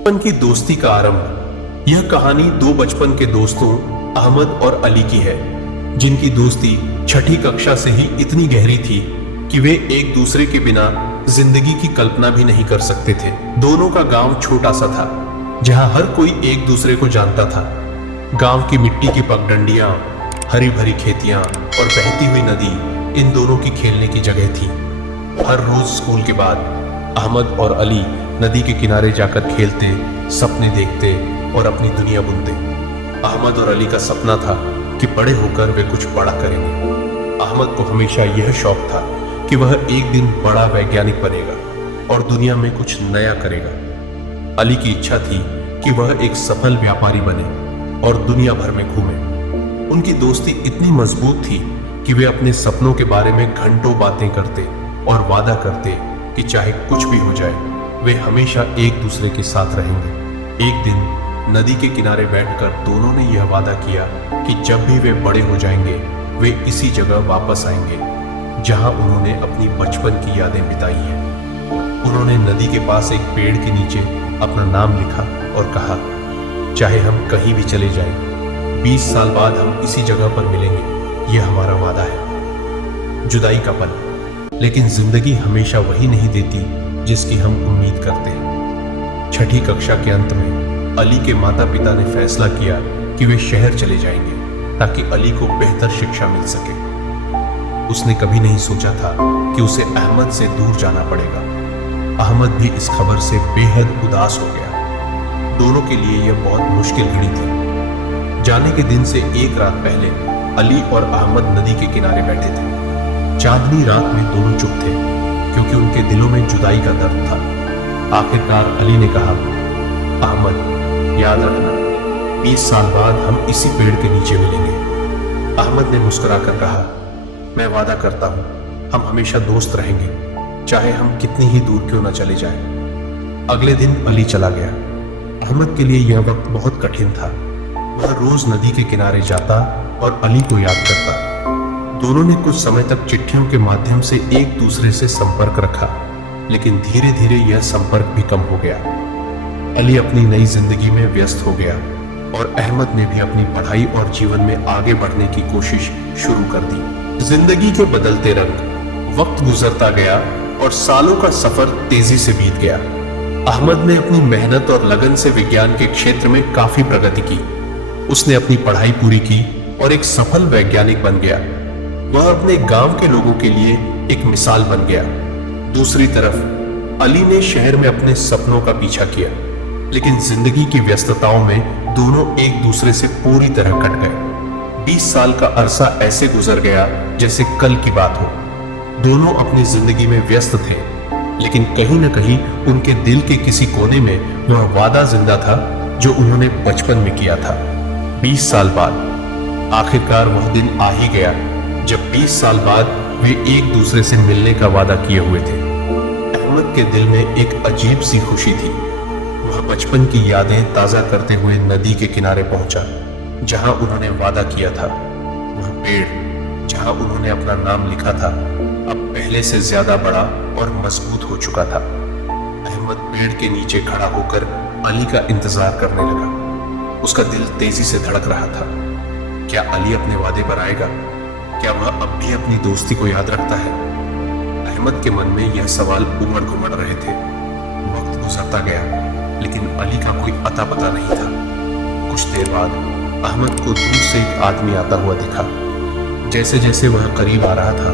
बचपन की दोस्ती का आरंभ। यह कहानी दो बचपन के दोस्तों अहमद और अली की है, जिनकी दोस्ती छठी कक्षा से ही इतनी गहरी थी कि वे एक दूसरे के बिना जिंदगी की कल्पना भी नहीं कर सकते थे। दोनों का गांव छोटा सा था, जहां हर कोई एक दूसरे को जानता था। गांव की मिट्टी की पगडंडियां, हरी भरी खेतियां और बहती हुई नदी इन दोनों की खेलने की जगह थी। हर रोज स्कूल के बाद अहमद और अली नदी के किनारे जाकर खेलते, सपने देखते और अपनी दुनिया बुनते। अहमद और अली का सपना था कि बड़े होकर वे कुछ बड़ा करेंगे। अहमद को हमेशा यह शौक था कि वह एक दिन बड़ा वैज्ञानिक बनेगा और दुनिया में कुछ नया करेगा। अली की इच्छा थी कि वह एक सफल व्यापारी बने और दुनिया भर में घूमे। उनकी दोस्ती इतनी मजबूत थी कि वे अपने सपनों के बारे में घंटों बातें करते और वादा करते कि चाहे कुछ भी हो जाए, वे हमेशा एक दूसरे के साथ रहेंगे। एक दिन नदी के किनारे बैठकर दोनों ने यह वादा किया कि जब भी वे बड़े हो जाएंगे, वे इसी जगह वापस आएंगे जहां उन्होंने अपनी बचपन की यादें बिताई हैं। उन्होंने नदी के पास एक पेड़ के नीचे अपना नाम लिखा और कहा, चाहे हम कहीं भी चले जाएं, 20 साल बाद हम इसी जगह पर मिलेंगे, यह हमारा वादा है। जुदाई का पल, लेकिन जिंदगी हमेशा वही नहीं देती जिसकी हम उम्मीद करते हैं। छठी कक्षा के अंत में अली के माता पिता ने फैसला किया कि वे शहर चले जाएंगे ताकि अली को बेहतर शिक्षा मिल सके। उसने कभी नहीं सोचा था कि उसे अहमद से दूर जाना पड़ेगा। अहमद भी इस खबर से बेहद उदास हो गया। दोनों के लिए यह बहुत मुश्किल घड़ी थी। जाने के दिन से एक रात पहले अली और अहमद नदी के किनारे बैठे थे। चांदनी रात में दोनों चुप थे, क्योंकि उनके दिलों में जुदाई का दर्द था। आखिरकार अली ने कहा, अहमद, याद रखना, 20 साल बाद हम इसी पेड़ के नीचे मिलेंगे। अहमद ने मुस्कुराकर कहा, मैं वादा करता हूं, हम हमेशा दोस्त रहेंगे, चाहे हम कितनी ही दूर क्यों न चले जाएं। अगले दिन अली चला गया। अहमद के लिए यह वक्त बहुत कठिन था। वह रोज नदी के किनारे जाता और अली को याद करता। दोनों ने कुछ समय तक चिट्ठियों के माध्यम से एक दूसरे से संपर्क रखा, लेकिन धीरे धीरे यह संपर्क भी कम हो गया। अली अपनी नई जिंदगी में व्यस्त हो गया और अहमद ने भी अपनी पढ़ाई और जीवन में आगे बढ़ने की कोशिश शुरू कर दी। जिंदगी के बदलते रंग, वक्त गुजरता गया और सालों का सफर तेजी से बीत गया। अहमद ने अपनी मेहनत और लगन से विज्ञान के क्षेत्र में काफी प्रगति की। उसने अपनी पढ़ाई पूरी की और एक सफल वैज्ञानिक बन गया। वह अपने गांव के लोगों के लिए एक मिसाल बन गया। दूसरी तरफ अली ने शहर में अपने सपनों का पीछा किया, लेकिन जिंदगी की व्यस्तताओं में दोनों एक दूसरे से पूरी तरह कट गए। 20 साल का अरसा ऐसे गुजर गया जैसे कल की बात हो। दोनों अपनी जिंदगी में व्यस्त थे, लेकिन कहीं न कहीं उनके दिल के किसी कोने में वह वादा जिंदा था जो उन्होंने बचपन में किया था। 20 साल बाद आखिरकार वह दिन आ ही गया जब 20 साल बाद वे एक दूसरे से मिलने का वादा किए हुए थे। अहमद के दिल में एक अजीब सी खुशी थी। वह बचपन की यादें ताजा करते हुए नदी के किनारे पहुंचा, जहां उन्होंने वादा किया था। वह पेड़ जहां उन्होंने अपना नाम लिखा था, अब पहले से ज्यादा बड़ा और मजबूत हो चुका था। अहमद पेड़ के नीचे खड़ा होकर अली का इंतजार करने लगा। उसका दिल तेजी से धड़क रहा था। क्या अली अपने वादे पर आएगा? क्या वह अब भी अपनी दोस्ती को याद रखता है? अहमद के मन में यह सवाल उमड़ घुमड़ रहे थे। वक्त गुजरता गया, लेकिन अली का कोई अता पता नहीं था। कुछ देर बाद अहमद को दूर से एक आदमी आता हुआ दिखा। जैसे जैसे वह करीब आ रहा था,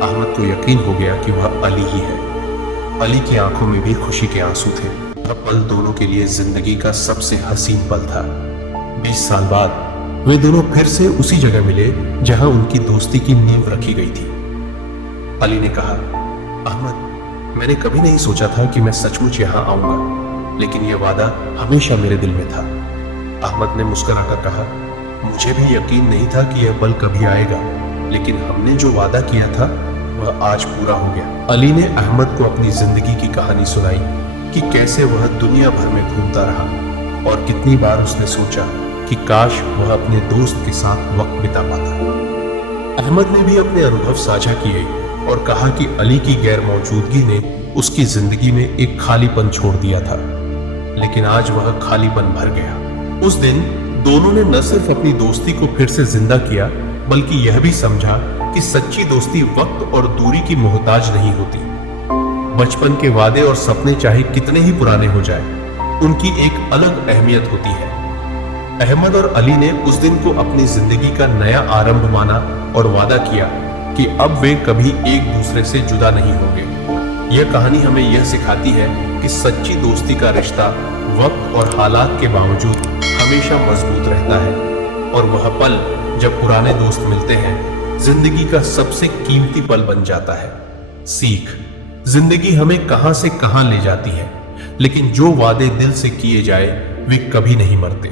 अहमद को यकीन हो गया कि वह अली ही है। अली की आंखों में भी खुशी के आंसू थे। वह पल दोनों के लिए जिंदगी का सबसे हसीन पल था। 20 साल बाद वे दोनों फिर से उसी जगह मिले जहां उनकी दोस्ती की नींव रखी गई थी। अली ने कहा, अहमद, मैंने कभी नहीं सोचा था कि मैं सचमुच यहां आऊंगा, लेकिन यह वादा हमेशा मेरे दिल में था। अहमद ने मुस्कुराकर कहा, मुझे भी यकीन नहीं था कि यह पल कभी आएगा, लेकिन हमने जो वादा किया था वह आज पूरा हो गया। अली ने अहमद को अपनी जिंदगी की कहानी सुनाई कि कैसे वह दुनिया भर में घूमता रहा और कितनी बार उसने सोचा कि काश वह अपने दोस्त के साथ वक्त बिता पाता। अहमद ने भी अपने अनुभव साझा किए और कहा कि अली की गैर मौजूदगी ने उसकी जिंदगी में एक खालीपन छोड़ दिया था, लेकिन आज वह खालीपन भर गया। उस दिन दोनों ने न सिर्फ अपनी दोस्ती को फिर से जिंदा किया, बल्कि यह भी समझा कि सच्ची दोस्ती वक्त और दूरी की मोहताज नहीं होती। बचपन के वादे और सपने चाहे कितने ही पुराने हो जाए, उनकी एक अलग अहमियत होती है। अहमद और अली ने उस दिन को अपनी जिंदगी का नया आरंभ माना और वादा किया कि अब वे कभी एक दूसरे से जुदा नहीं होंगे। यह कहानी हमें यह सिखाती है कि सच्ची दोस्ती का रिश्ता वक्त और हालात के बावजूद हमेशा मजबूत रहता है, और वह पल जब पुराने दोस्त मिलते हैं जिंदगी का सबसे कीमती पल बन जाता है। सीख: जिंदगी हमें कहां से कहां ले जाती है, लेकिन जो वादे दिल से किए जाए वे कभी नहीं मरते।